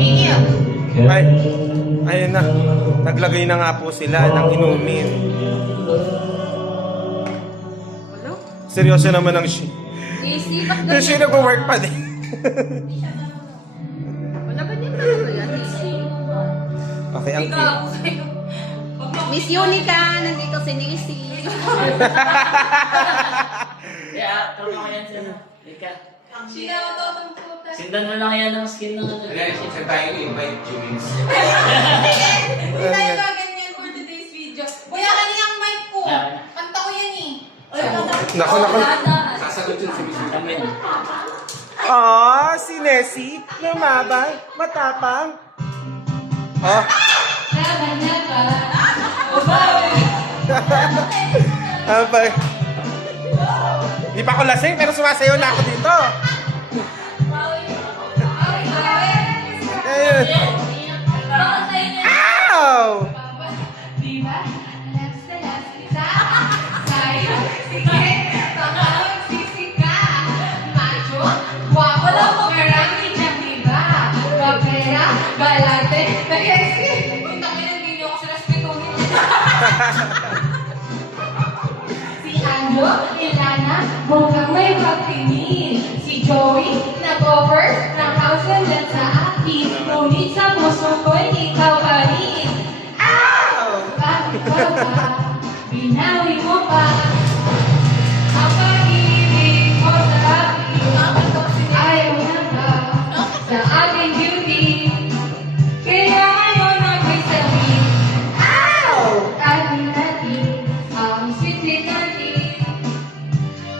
Tumingil. Ay, ayun na. Naglagay na nga po sila ng inumin. Hello? Seryoso naman ang shi. Easy, ba't Yung shi nag-work pa din. Wala ba niyan talaga yan? Easy. Okay, ang cute. Miss Unica, nandito si Nisi. Kaya, tulong ako yan sa'yo. Ika. Sila ko to ang puta. Sindan mo lang yan ng skin ng ano. Sa tayo invite Jules. Hindi tayo gaganyan for today's video. Kuya, kaninang mic ko. Kanta ko yan eh. Naku, naku. Sasagot yun si Bisita. Kami yan. Oh, si Nessie. Lumabang, matapang. Oh. Laban na ba? Abay. Di pa ako lasing pero sumasayaw na ako dito. Ayun. Ow! Diba? Alas na las kita. Sayo, sige, tawag sisika. Macho, guwapo lang mo. Marami dyan, diba? Kapera, balate, nag-exit. Punta ko yung video ko sa respetuhin. Si Ando, Ilana, mukhang may pagtingin. Si Joey,